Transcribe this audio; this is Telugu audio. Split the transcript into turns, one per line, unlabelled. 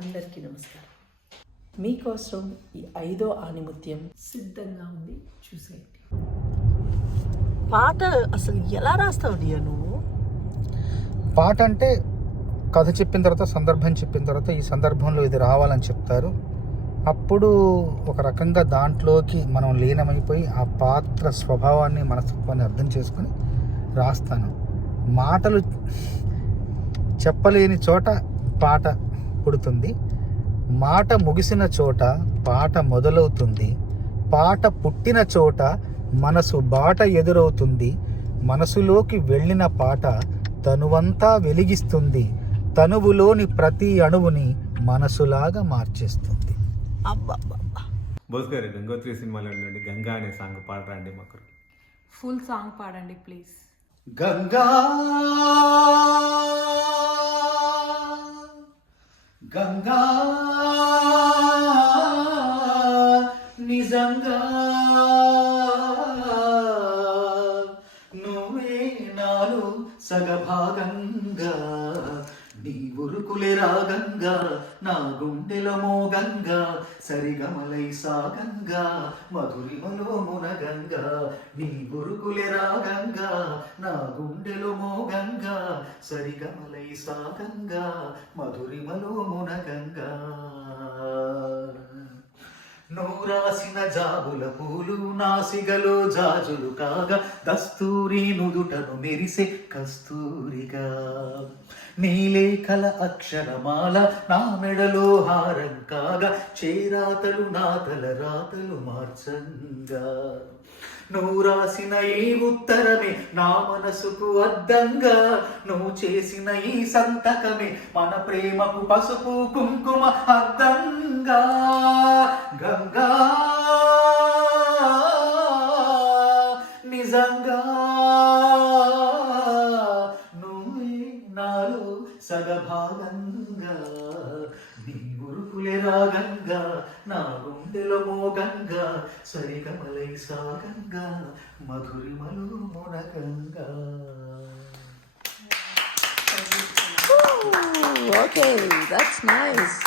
అందరికీ నమస్కారం. మీకోసం ఈ ఐదో ఆనిముత్యం సిద్ధంగా ఉంది. చూసేయండి. పాట అసలు ఎలా రాస్తావు డియా నువ్వు
పాట అంటే కథ చెప్పిన తర్వాత సందర్భం చెప్పిన తర్వాత ఈ సందర్భంలో ఇది రావాలని చెప్తారు. అప్పుడు ఒక రకంగా దాంట్లోకి మనం లీనమైపోయి ఆ పాత్ర స్వభావాన్ని మనస్తత్వాన్ని అర్థం చేసుకొని రాస్తాను. మాటలు చెప్పలేని చోట పాట పుడుతుంది. మాట ముగిసిన చోట పాట మొదలవుతుంది. పాట పుట్టిన చోట మనసు బాట ఎదురవుతుంది. మనసులోకి వెళ్ళిన పాట తనువంతా వెలిగిస్తుంది. తనువులోని ప్రతి అణువుని మనసులాగా మార్చేస్తుంది.
అబ్బా
బోస్ గారు గంగోత్రి సినిమాలో ఉండండి గంగా అనే సాంగ్ పాడరండి మాకు.
ఫుల్ సాంగ్ పాడండి ప్లీజ్
గంగా సగభాగంగా నీ ఉరుకులే రాగంగా నా గుండెల మోగంగా సరిగమలై సాగంగా మధురిమలో మునగంగా నీ ఉరుకులే రాగంగా నా గుండెలో మోగంగా సరిగమలై సాగంగా మధురిమలో మునగంగా నువ్వు రాసిన జాబుల పూలు నాసిగలో జాజులు కాగా దస్తూరి నుదుటను మెరిసే కస్తూరిగా. నీలేఖల అక్షరమాల నా మెడలో హారం కాగా చేరాతలు నాతల రాతలు మార్చంగా. నువ్వు రాసిన ఈ ఉత్తరమే నా మనసుకు అద్దంగా. నువ్వు చేసిన ఈ సంతకమే మన ప్రేమకు పసుపు కుంకుమ అద్దంగా. గంగా. నిజంగా. సగభాగంగా నీ ఉరుకులే రాగంగా నా గుండెలో మోగంగా సరిగమలై సాగంగా మధురిమలు మునగంగా
ఓకే దట్స్ నైస్